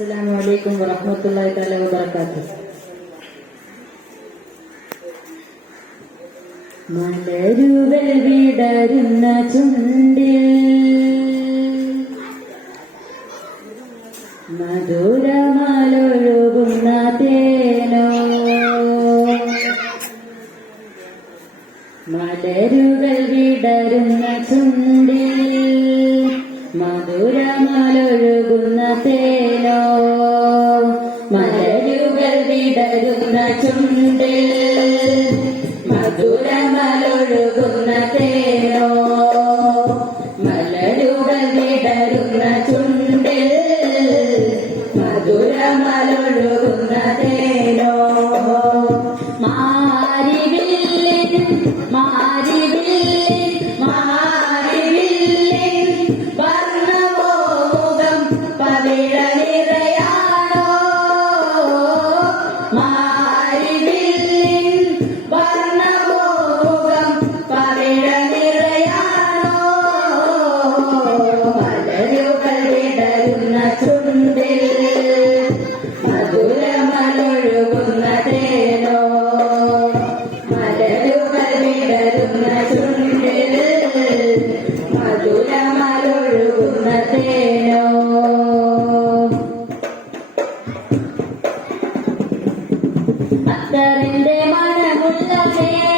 അസ്സലാമു അലൈക്കും വറഹമത്തല്ലാ തല വബർക്കാത്തു മലരുകൾ വിടരുന്ന ചുണ്ടിൽ മധുരമാലൊഴുകുന്ന തേനോ? മലരുകൾ വിടരുന്ന ചുണ്ടിൽ ഒഴുകുന്ന തേനോ? മലരുകൾ വിടരുന്ന ചുണ്ടിൽ മധുരമലൊഴുകുന്ന. ഭക്തന്റെ മനമുള്ളതേ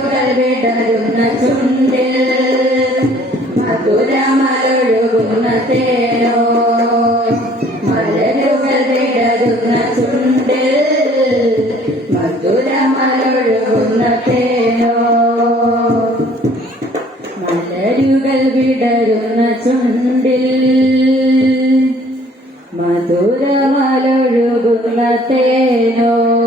പടരുന്ന തേനോ വിടരുന്ന ചുണ്ടിൽ തേനോ വിടരുന്ന ചുണ്ടിൽ മധുരമലൊഴുകുന്ന തേനോ